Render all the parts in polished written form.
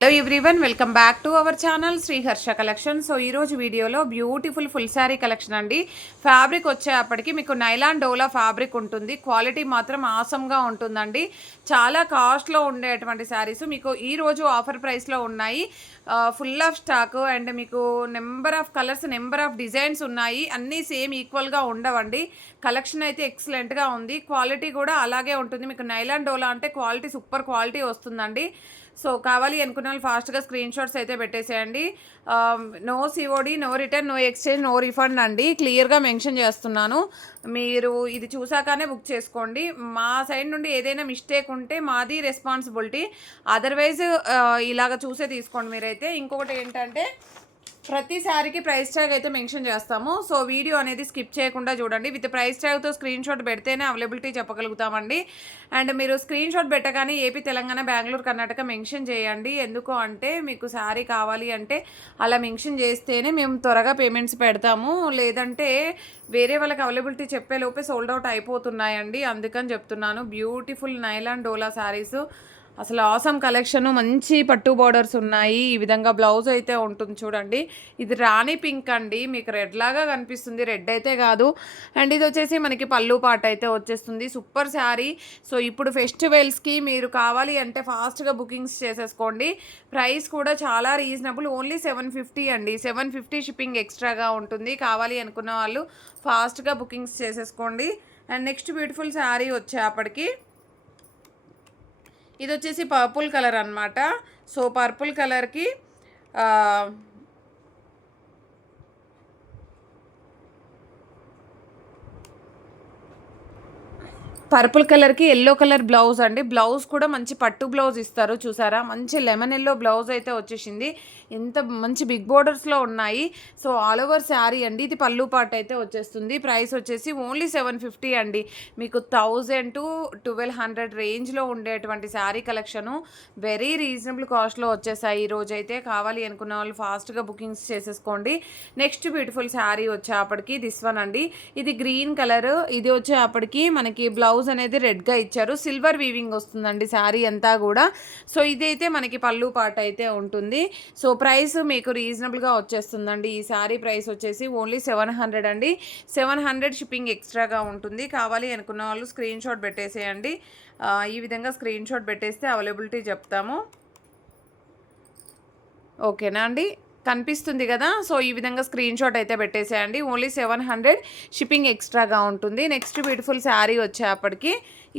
Hello everyone, welcome back to our channel Shri Harsha collection. So ఈరోజు వీడియోలో beautiful full sari collection అండి. Fabric వచ్చేప్పటికి మీకు నైలాన్ డోలా ఫ్యాబ్రిక్ ఉంటుంది. క్వాలిటీ మాత్రం ఆసమ్గా ఉంటుందండి. చాలా కాస్ట్లో ఉండేటువంటి శారీస్ మీకు ఈరోజు ఆఫర్ ప్రైస్లో ఉన్నాయి. ఫుల్ ఆఫ్ స్టాక్ అండ్ మీకు number of colours, number of designs ఉన్నాయి. అన్నీ సేమ్ ఈక్వల్గా ఉండవండి. కలెక్షన్ అయితే ఎక్సలెంట్గా ఉంది. క్వాలిటీ కూడా అలాగే ఉంటుంది. మీకు నైలాన్ డోలా అంటే క్వాలిటీ సూపర్ క్వాలిటీ వస్తుందండి. సో కావాలి అనుకున్న వాళ్ళు ఫాస్ట్గా స్క్రీన్ షాట్స్ అయితే పెట్టేసేయండి. No COD, no return, no exchange, no refund అండి. క్లియర్గా మెన్షన్ చేస్తున్నాను. మీరు ఇది చూసాకనే బుక్ చేసుకోండి. మా సైడ్ నుండి ఏదైనా మిస్టేక్ ఉంటే మాది రెస్పాన్సిబిలిటీ. అదర్వైజ్ ఇలాగ చూసే తీసుకోండి మీరైతే. ఇంకొకటి ఏంటంటే ప్రతిసారికి ప్రైస్ ట్యాగ్ అయితే మెన్షన్ చేస్తాము. సో వీడియో అనేది స్కిప్ చేయకుండా చూడండి. విత్ ప్రైస్ ట్యాగ్తో స్క్రీన్ షాట్ పెడితేనే అవైలబిలిటీ చెప్పగలుగుతామండి. అండ్ మీరు స్క్రీన్ షాట్ పెట్టగానే ఏపీ, తెలంగాణ, బెంగళూరు, కర్ణాటక మెన్షన్ చేయండి. ఎందుకు అంటే మీకు శారీ కావాలి అంటే అలా మెన్షన్ చేస్తేనే మేము త్వరగా పేమెంట్స్ పెడతాము. లేదంటే వేరే వాళ్ళకి అవైలబిలిటీ చెప్పేలోపే సోల్డ్ అవుట్ అయిపోతున్నాయండి. అందుకని చెప్తున్నాను. బ్యూటిఫుల్ నైలాన్ డోలా శారీస్, అసలు ఆసమ్ కలెక్షన్. మంచి పట్టు బార్డర్స్ ఉన్నాయి. ఈ విధంగా బ్లౌజ్ అయితే ఉంటుంది చూడండి. ఇది రాణి పింక్ అండి. మీకు రెడ్ లాగా కనిపిస్తుంది, రెడ్ అయితే కాదు. అండ్ ఇది వచ్చేసి మనకి పళ్ళు పాట అయితే వచ్చేస్తుంది. సూపర్ శారీ. సో ఇప్పుడు ఫెస్టివల్స్కి మీరు కావాలి అంటే ఫాస్ట్గా బుకింగ్స్ చేసేసుకోండి. ప్రైస్ కూడా చాలా రీజనబుల్. ఓన్లీ 750 అండి. 750 షిప్పింగ్ ఎక్స్ట్రాగా ఉంటుంది. కావాలి అనుకున్న వాళ్ళు ఫాస్ట్గా బుకింగ్స్ చేసేసుకోండి. అండ్ నెక్స్ట్ బ్యూటిఫుల్ శారీ వచ్చేప్పటికి ఇది వచ్చేసి పర్పుల్ కలర్ అనమాట. సో పర్పుల్ కలర్కి పర్పుల్ కలర్కి ఎల్లో కలర్ బ్లౌజ్ అండి. బ్లౌజ్ కూడా మంచి పట్టు బ్లౌజ్ ఇస్తారు చూసారా. మంచి లెమన్ ఎల్లో బ్లౌజ్ అయితే వచ్చేసింది. ఎంత మంచి బిగ్ బోర్డర్స్లో ఉన్నాయి. సో ఆల్ ఓవర్ శారీ అండి. ఇది పళ్ళు పాట అయితే వచ్చేస్తుంది. ప్రైస్ వచ్చేసి ఓన్లీ 750 అండి. మీకు 1000 to 1200 రేంజ్లో ఉండేటువంటి శారీ కలెక్షను వెరీ రీజనబుల్ కాస్ట్లో వచ్చేసాయి ఈరోజు అయితే. కావాలి అనుకున్న వాళ్ళు ఫాస్ట్గా బుకింగ్స్ చేసేసుకోండి. నెక్స్ట్ బ్యూటిఫుల్ శారీ వచ్చేప్పటికి దిస్ వన్ అండి. ఇది గ్రీన్ కలర్. ఇది వచ్చేప్పటికి మనకి బ్లౌజ్ అనేది రెడ్గా ఇచ్చారు. సిల్వర్ వీవింగ్ వస్తుందండి శారీ అంతా కూడా. సో ఇదైతే మనకి పళ్ళు పాట అయితే ఉంటుంది. సో ప్రైస్ మీకు రీజనబుల్గా వచ్చేస్తుందండి. ఈ శారీ ప్రైస్ వచ్చేసి ఓన్లీ 700 అండి. 700 షిప్పింగ్ ఎక్స్ట్రాగా ఉంటుంది. కావాలి అనుకున్న వాళ్ళు స్క్రీన్ షాట్ పెట్టేసేయండి. ఈ విధంగా స్క్రీన్ షాట్ పెట్టేస్తే అవైలబిలిటీ చెప్తాము. ఓకేనా అండి, కనిపిస్తుంది కదా. సో ఈ విధంగా స్క్రీన్ షాట్ అయితే పెట్టేసేయండి. ఓన్లీ 700 షిప్పింగ్ ఎక్స్ట్రాగా ఉంటుంది. నెక్స్ట్ బ్యూటిఫుల్ శారీ వచ్చేప్పటికి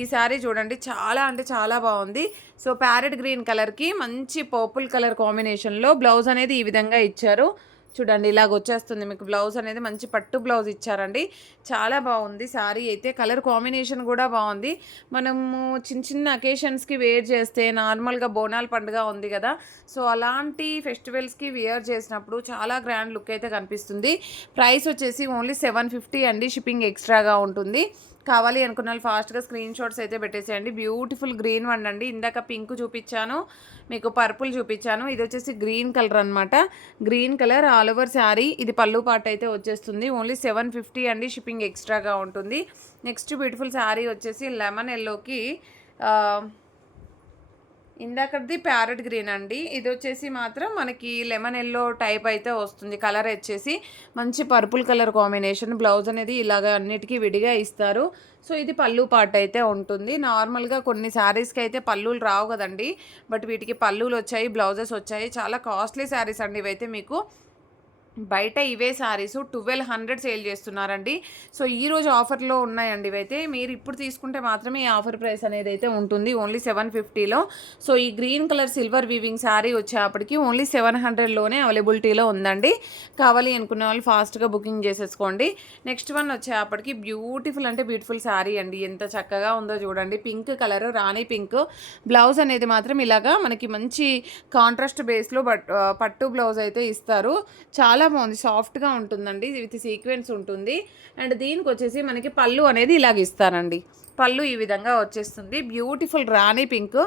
ఈ శారీ చూడండి, చాలా అంటే చాలా బాగుంది. సో ప్యారెట్ గ్రీన్ కలర్కి మంచి పర్పుల్ కలర్ కాంబినేషన్లో బ్లౌజ్ అనేది ఈ విధంగా ఇచ్చారు చూడండి. ఇలాగ వచ్చేస్తుంది మీకు బ్లౌజ్ అనేది. మంచి పట్టు బ్లౌజ్ ఇచ్చారండి. చాలా బాగుంది శారీ అయితే. కలర్ కాంబినేషన్ కూడా బాగుంది. మనము చిన్న చిన్న అకేషన్స్కి వేర్ చేస్తే, నార్మల్గా బోనాల పండుగ ఉంది కదా, సో అలాంటి ఫెస్టివల్స్కి వేర్ చేసినప్పుడు చాలా గ్రాండ్ లుక్ అయితే కనిపిస్తుంది. ప్రైస్ వచ్చేసి ఓన్లీ 750 అండి. షిప్పింగ్ ఎక్స్ట్రాగా ఉంటుంది. కావాలి అనుకున్న వాళ్ళు ఫాస్ట్గా స్క్రీన్ షాట్స్ అయితే పెట్టేసేయండి. బ్యూటిఫుల్ గ్రీన్ వన్ అండి. ఇందాక పింక్ చూపించాను, మీకు పర్పుల్ చూపించాను. ఇది వచ్చేసి గ్రీన్ కలర్ అనమాట. Green colour all over sari. ఇది పళ్ళు పాట అయితే వచ్చేస్తుంది. ఓన్లీ 750 అండి. షిప్పింగ్ ఎక్స్ట్రాగా ఉంటుంది. నెక్స్ట్ బ్యూటిఫుల్ శారీ వచ్చేసి లెమన్ ఎల్లోకి ఇందాకది ప్యారెట్ గ్రీన్ అండి. ఇది వచ్చేసి మాత్రం మనకి లెమన్ ఎల్లో టైప్ అయితే వస్తుంది. కలర్ వచ్చేసి మంచి పర్పుల్ కలర్ కాంబినేషన్. బ్లౌజ్ అనేది ఇలాగ అన్నిటికీ విడిగా ఇస్తారు. సో ఇది పళ్ళు పాట అయితే ఉంటుంది. నార్మల్గా కొన్ని శారీస్కి అయితే పళ్ళులు రావు కదండి, బట్ వీటికి పళ్ళులు వచ్చాయి, బ్లౌజెస్ వచ్చాయి. చాలా కాస్ట్లీ శారీస్ అండి ఇవైతే. మీకు బయట ఇవే శారీస్ 1200 సేల్ చేస్తున్నారండి. సో ఈరోజు ఆఫర్లో ఉన్నాయండి ఇవైతే. మీరు ఇప్పుడు తీసుకుంటే మాత్రమే ఈ ఆఫర్ ప్రైస్ అనేది అయితే ఉంటుంది. ఓన్లీ 750లో. సో ఈ green colour silver weaving sari వచ్చేప్పటికి ఓన్లీ 700లోనే అవైలబిలిటీలో ఉందండి. కావాలి అనుకున్న వాళ్ళు ఫాస్ట్గా బుకింగ్ చేసేసుకోండి. నెక్స్ట్ వన్ వచ్చేప్పటికి బ్యూటిఫుల్ అంటే బ్యూటిఫుల్ శారీ అండి. ఎంత చక్కగా ఉందో చూడండి. పింక్ కలర్, రాణి పింక్. బ్లౌజ్ అనేది మాత్రం ఇలాగా మనకి మంచి కాంట్రాస్ట్ బేస్లో పట్టు బ్లౌజ్ అయితే ఇస్తారు. చాలా బాగుంది. సాఫ్ట్గా ఉంటుందండి. విత్ సీక్వెన్స్ ఉంటుంది. అండ్ దీనికి వచ్చేసి మనకి పళ్ళు అనేది ఇలాగ ఇస్తారండి. పళ్ళు ఈ విధంగా వచ్చేస్తుంది. బ్యూటిఫుల్ రాణి పింక్,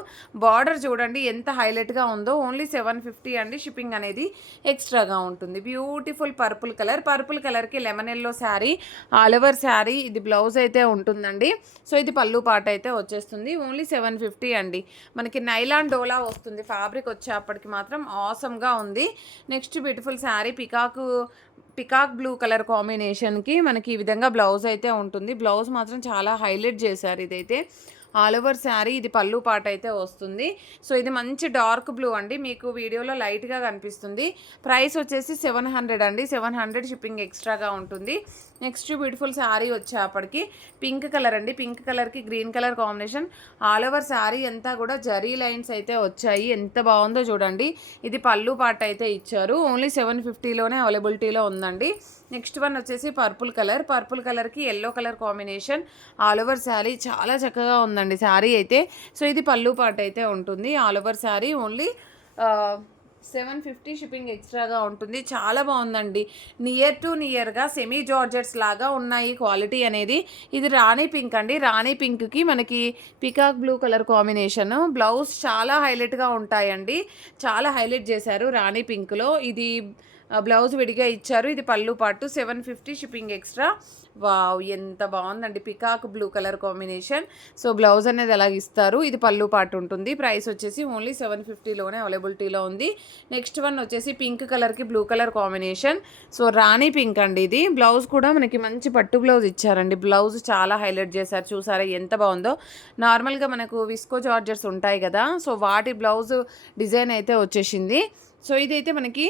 బార్డర్ చూడండి ఎంత హైలైట్గా ఉందో. ఓన్లీ 750 అండి. షిప్పింగ్ అనేది ఎక్స్ట్రాగా ఉంటుంది. బ్యూటిఫుల్ పర్పుల్ కలర్, పర్పుల్ కలర్కి lemon yellow sari, all over sari. ఇది బ్లౌజ్ అయితే ఉంటుందండి. సో ఇది పళ్ళు పాట అయితే వచ్చేస్తుంది. ఓన్లీ 750 అండి. మనకి నైలాన్ డోలా వస్తుంది. ఫ్యాబ్రిక్ వచ్చేప్పటికి మాత్రం ఆసమ్గా ఉంది. Next beautiful sari peacock blue colour కాంబినేషన్కి మనకి ఈ విధంగా బ్లౌజ్ అయితే ఉంటుంది. బ్లౌజ్ మాత్రం చాలా హైలైట్ చేశారు ఇదైతే. ఆల్ ఓవర్ శారీ, ఇది పళ్ళు పాట అయితే వస్తుంది. సో ఇది మంచి డార్క్ బ్లూ అండి, మీకు వీడియోలో లైట్గా కనిపిస్తుంది. ప్రైస్ వచ్చేసి 700 అండి. 700 షిప్పింగ్ ఎక్స్ట్రాగా ఉంటుంది. నెక్స్ట్ బ్యూటిఫుల్ శారీ వచ్చేప్పటికి పింక్ కలర్ అండి. పింక్ కలర్కి green colour combination. All over sari అంతా కూడా జరీ లైన్స్ అయితే వచ్చాయి. ఎంత బాగుందో చూడండి. ఇది పళ్ళు పాట అయితే ఇచ్చారు. ఓన్లీ 750లోనే అవైలబిలిటీలో ఉందండి. నెక్స్ట్ వన్ వచ్చేసి పర్పుల్ కలర్, పర్పుల్ కలర్కి yellow colour combination. All over sari చాలా చక్కగా ఉందండి శారీ అయితే. సో ఇది పళ్ళు పాట అయితే ఉంటుంది. All over sari only 750 shipping ఎక్స్ట్రాగా ఉంటుంది. చాలా బాగుందండి. నియర్గా సెమీ జార్జెట్స్ లాగా ఉన్నాయి క్వాలిటీ అనేది. ఇది రాణి పింక్ అండి. రాణి పింక్కి మనకి peacock blue colour combination. Blouse చాలా హైలైట్గా ఉంటాయండి. చాలా హైలైట్ చేశారు రాణి పింక్లో. ఇది బ్లౌజ్ విడిగా ఇచ్చారు. ఇది పళ్ళు పాటు. 750 షిప్పింగ్ ఎక్స్ట్రా. వావ్ ఎంత బాగుందండి. Peacock blue colour combination. So blouse అనేది అలాగ ఇస్తారు. ఇది పళ్ళు పాటు ఉంటుంది. ప్రైస్ వచ్చేసి ఓన్లీ 750లోనే అవైలబిలిటీలో ఉంది. నెక్స్ట్ వన్ వచ్చేసి పింక్ కలర్కి బ్లూ కలర్ కాంబినేషన్. సో రాణి పింక్ అండి ఇది. బ్లౌజ్ కూడా మనకి మంచి పట్టు బ్లౌజ్ ఇచ్చారండి. బ్లౌజ్ చాలా హైలైట్ చేశారు. చూసారా ఎంత బాగుందో. నార్మల్గా మనకు విస్కో జార్జెట్స్ ఉంటాయి కదా, సో వాటి బ్లౌజ్ డిజైన్ అయితే వచ్చేసింది. సో ఇదైతే మనకి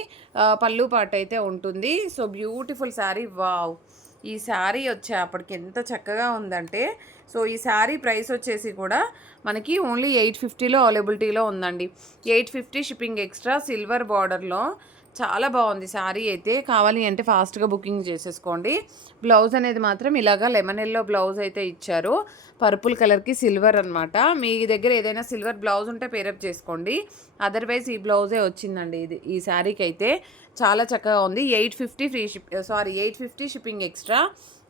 పళ్ళు పాట అయితే ఉంటుంది. So beautiful sari. వావ్ ఈ శారీ వచ్చేప్పటికి ఎంత చక్కగా ఉందంటే, సో ఈ శారీ ప్రైస్ వచ్చేసి కూడా మనకి ఓన్లీ 850లో అవైలబిలిటీలో ఉందండి. 850 షిప్పింగ్ ఎక్స్ట్రా. సిల్వర్ బార్డర్లో చాలా బాగుంది శారీ అయితే. కావాలి అంటే ఫాస్ట్గా బుకింగ్ చేసేసుకోండి. బ్లౌజ్ అనేది మాత్రం ఇలాగా లెమన్ ఎల్లో బ్లౌజ్ అయితే ఇచ్చారు. పర్పుల్ కలర్కి సిల్వర్ అనమాట. మీ దగ్గర ఏదైనా సిల్వర్ బ్లౌజ్ ఉంటే పేరప్ చేసుకోండి. అదర్వైజ్ ఈ బ్లౌజే వచ్చిందండి ఇది ఈ శారీకి అయితే. చాలా చక్కగా ఉంది. 850 షిప్పింగ్ ఎక్స్ట్రా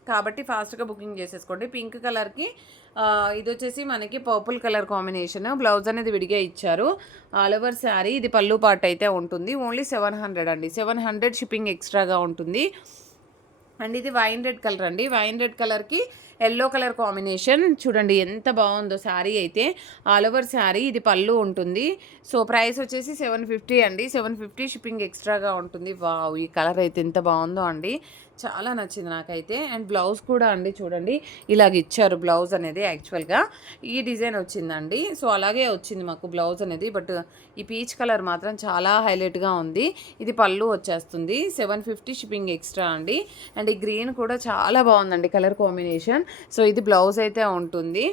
కాబట్టి ఫాస్ట్గా బుకింగ్ చేసేసుకోండి. పింక్ కలర్కి ఇది వచ్చేసి మనకి పర్పుల్ కలర్ కాంబినేషన్. బ్లౌజ్ అనేది విడిగా ఇచ్చారు. ఆల్ ఓవర్ శారీ, ఇది పళ్ళు పాట అయితే ఉంటుంది. ఓన్లీ 700 అండి. 700 షిప్పింగ్ ఎక్స్ట్రాగా ఉంటుంది. అండ్ ఇది వైన్ రెడ్ కలర్ అండి. వైన్ రెడ్ కలర్కి ఎల్లో కలర్ కాంబినేషన్. చూడండి ఎంత బాగుందో శారీ అయితే. ఆల్ ఓవర్ శారీ, ఇది పళ్ళు ఉంటుంది. సో ప్రైస్ వచ్చేసి 750 అండి. 750 షిప్పింగ్ ఎక్స్ట్రాగా ఉంటుంది. వావ్ ఈ కలర్ అయితే ఎంత బాగుందో అండి. చాలా నచ్చింది నాకైతే. అండ్ బ్లౌజ్ కూడా అండి చూడండి ఇలాగ ఇచ్చారు. బ్లౌజ్ అనేది యాక్చువల్గా ఈ డిజైన్ వచ్చిందండి. సో అలాగే వచ్చింది మాకు బ్లౌజ్ అనేది. బట్ ఈ పీచ్ కలర్ మాత్రం చాలా హైలైట్గా ఉంది. ఇది పళ్ళు వచ్చేస్తుంది. 750 షిప్పింగ్ ఎక్స్ట్రా అండి. అండ్ ఈ గ్రీన్ కూడా చాలా బాగుందండి కలర్ కాంబినేషన్. సో ఇది బ్లౌజ్ అయితే ఉంటుంది.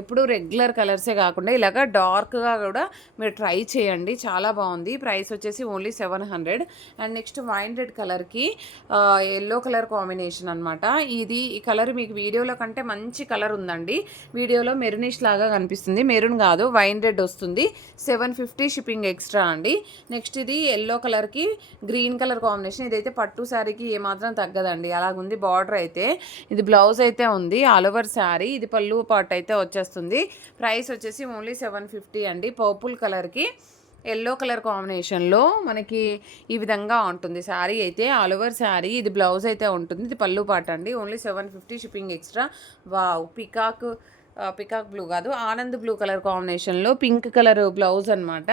ఎప్పుడు రెగ్యులర్ కలర్సే కాకుండా ఇలాగ డార్క్గా కూడా మీరు ట్రై చేయండి. చాలా బాగుంది. ప్రైస్ వచ్చేసి only 700. And next wine red కలర్కి ఎల్లో కలర్ కాంబినేషన్ అనమాట. ఈ కలర్ మీకు వీడియోలో కంటే మంచి కలర్ ఉందండి. వీడియోలో మెరూనిష్ లాగా కనిపిస్తుంది. మెరూన్ కాదు, వైన్ రెడ్ వస్తుంది. 750 షిప్పింగ్ ఎక్స్ట్రా అండి. నెక్స్ట్ ఇది ఎల్లో కలర్కి గ్రీన్ కలర్ కాంబినేషన్. ఇదైతే పట్టు శారీకి ఏమాత్రం తగ్గదండి, అలాగుంది బార్డర్ అయితే. ఇది బ్లౌజ్ అయితే ఉంది. ఆల్ ఓవర్ శారీ, ఇది పళ్ళు పార్ట్ అయితే వచ్చేస్తుంది. ప్రైస్ వచ్చేసి ఓన్లీ 750 అండి. పర్పుల్ కలర్కి ఎల్లో కలర్ కాంబినేషన్లో మనకి ఈ విధంగా ఉంటుంది శారీ అయితే. ఆల్ ఓవర్ శారీ, ఇది బ్లౌజ్ అయితే ఉంటుంది. ఇది పళ్ళు పాట అండి. Only 750 shipping extra. Wow peacock blue కాదు, ఆనంద్ బ్లూ కలర్ కాంబినేషన్లో పింక్ కలర్ బ్లౌజ్ అనమాట.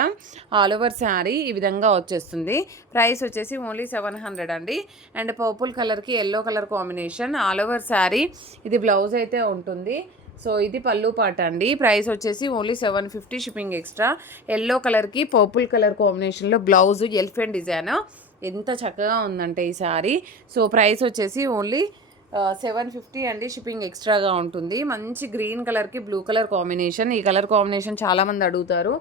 ఆల్ ఓవర్ శారీ ఈ విధంగా వచ్చేస్తుంది. ప్రైస్ వచ్చేసి ఓన్లీ 700 అండి. అండ్ పర్పుల్ కలర్కి yellow colour combination. All over sari, ఇది బ్లౌజ్ అయితే ఉంటుంది. సో ఇది పళ్ళు పాట అండి. ప్రైస్ వచ్చేసి ఓన్లీ 750 షిప్పింగ్ ఎక్స్ట్రా. ఎల్లో కలర్కి పర్పుల్ కలర్ కాంబినేషన్లో బ్లౌజ్ ఎలిఫెంట్ డిజైన్. ఎంత చక్కగా ఉందంటే ఈ శారీ. సో ప్రైస్ వచ్చేసి ఓన్లీ 750 అండి. షిప్పింగ్ ఎక్స్ట్రాగా ఉంటుంది. మంచి గ్రీన్ కలర్కి బ్లూ కలర్ కాంబినేషన్. ఈ కలర్ కాంబినేషన్ చాలామంది అడుగుతారు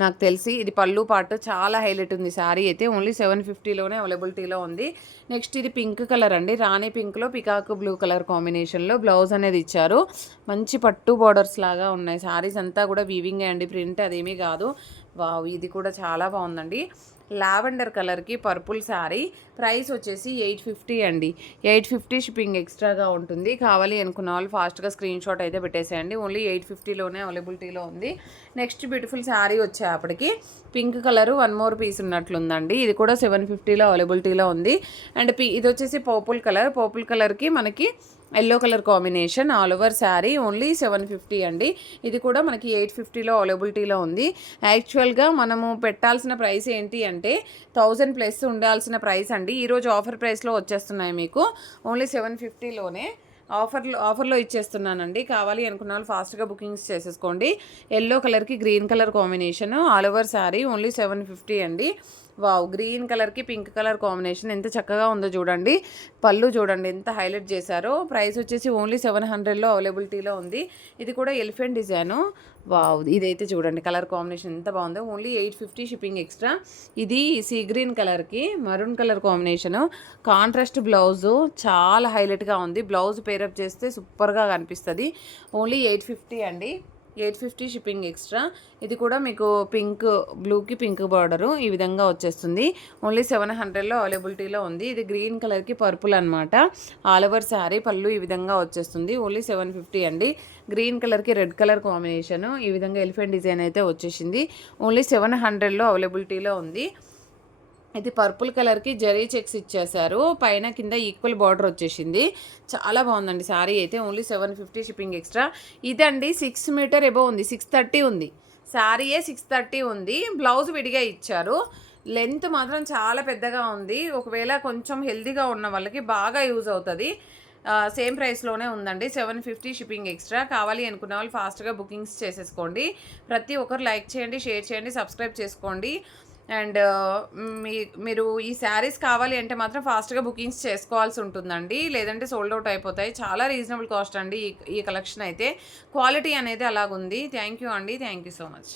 నాకు తెలిసి. ఇది పళ్ళు పాటు చాలా హైలైట్ ఉంది శారీ అయితే. ఓన్లీ 750లోనే అవైలబిలిటీలో ఉంది. నెక్స్ట్ ఇది పింక్ కలర్ అండి. రాణి పింక్లో పికాక్ బ్లూ కలర్ కాంబినేషన్లో బ్లౌజ్ అనేది ఇచ్చారు. మంచి పట్టు బార్డర్స్ లాగా ఉన్నాయి. శారీస్ అంతా కూడా వీవింగ్ అండి, ప్రింట్ అదేమీ కాదు. వావ్! ఇది కూడా చాలా బాగుందండి. లావెండర్ కలర్‌కి పర్పుల్ శారీ. ప్రైస్ వచ్చేసి 850 అండి. 850 షిప్పింగ్ ఎక్స్ట్రాగా ఉంటుంది. కావాలి అనుకున్న వాళ్ళు ఫాస్ట్‌గా స్క్రీన్ షాట్ అయితే పెట్టేసేయండి. ఓన్లీ 850లోనే అవైలబిలిటీలో ఉంది. నెక్స్ట్ బ్యూటిఫుల్ శారీ వచ్చేప్పటికి పింక్ కలరు 1 మోర్ పీస్ ఉన్నట్లుందండి. ఇది కూడా 750లో అవైలబిలిటీలో ఉంది. అండ్ ఇది వచ్చేసి పర్పుల్ కలర్. పర్పుల్ కలర్‌కి మనకి yellow colour combination all over sari only 750 అండి. ఇది కూడా మనకి 850లో అవైలబిలిటీలో ఉంది. యాక్చువల్గా మనము పెట్టాల్సిన ప్రైస్ ఏంటి అంటే 1000+ ఉండాల్సిన ప్రైస్ అండి. ఈరోజు ఆఫర్ ప్రైస్లో వచ్చేస్తున్నాయి మీకు ఓన్లీ 750లోనే. ఆఫర్లో ఇచ్చేస్తున్నానండి. కావాలి అనుకున్న వాళ్ళు ఫాస్ట్గా బుకింగ్స్ చేసేసుకోండి. యెల్లో కలర్కి green colour combination all over sari only 750 అండి. వావ్! గ్రీన్ కలర్కి పింక్ కలర్ కాంబినేషన్ ఎంత చక్కగా ఉందో చూడండి. పళ్ళు చూడండి ఎంత హైలైట్ చేశారో. ప్రైస్ వచ్చేసి ఓన్లీ 700లో అవైలబిలిటీలో ఉంది. ఇది కూడా ఎలిఫెంట్ డిజైను. వావ్! ఇదైతే చూడండి కలర్ కాంబినేషన్ ఎంత బాగుందో. Only 850 shipping extra. ఇది సీ గ్రీన్ కలర్కి maroon colour combination. Contrast blouse చాలా హైలైట్గా ఉంది. బ్లౌజ్ పేరప్ చేస్తే సూపర్గా కనిపిస్తుంది. ఓన్లీ 850 అండి. 850 షిప్పింగ్ ఎక్స్ట్రా. ఇది కూడా మీకు బ్లూకి పింక్ బార్డరు ఈ విధంగా వచ్చేస్తుంది. ఓన్లీ 700లో అవైలబిలిటీలో ఉంది. ఇది గ్రీన్ కలర్కి పర్పుల్ అనమాట. ఆల్ ఓవర్ శారీ పళ్ళు ఈ విధంగా వచ్చేస్తుంది. ఓన్లీ 750 అండి. గ్రీన్ కలర్కి రెడ్ కలర్ కాంబినేషను ఈ విధంగా ఎలిఫెంట్ డిజైన్ అయితే వచ్చేసింది. ఓన్లీ 700లో అవైలబిలిటీలో ఉంది. ఇది పర్పుల్ కలర్కి జరీ చెక్స్ ఇచ్చేసారు. పైన కింద ఈక్వల్ బార్డర్ వచ్చేసింది. చాలా బాగుందండి శారీ అయితే. Only 750 shipping extra. ఇదండి 6 మీటర్ ఎబో ఉంది. 630 ఉంది. శారీయే 630 ఉంది. బ్లౌజ్ విడిగా ఇచ్చారు. లెంత్ మాత్రం చాలా పెద్దగా ఉంది. ఒకవేళ కొంచెం హెల్తీగా ఉన్న వాళ్ళకి బాగా యూజ్ అవుతుంది. సేమ్ ప్రైస్లోనే ఉందండి. 750 షిప్పింగ్ ఎక్స్ట్రా. కావాలి అనుకున్న వాళ్ళు ఫాస్ట్గా బుకింగ్స్ చేసేసుకోండి. ప్రతి ఒక్కరు లైక్ చేయండి, షేర్ చేయండి, సబ్స్క్రైబ్ చేసుకోండి. అండ్ మీరు ఈ శారీస్ కావాలి అంటే మాత్రం ఫాస్ట్గా బుకింగ్స్ చేసుకోవాల్సి ఉంటుందండి. లేదంటే సోల్డ్ అవుట్ అయిపోతాయి. చాలా రీజనబుల్ కాస్ట్ అండి ఈ కలెక్షన్ అయితే. క్వాలిటీ అనేది అలాగుంది. థ్యాంక్ యూ అండి. Thank you so much.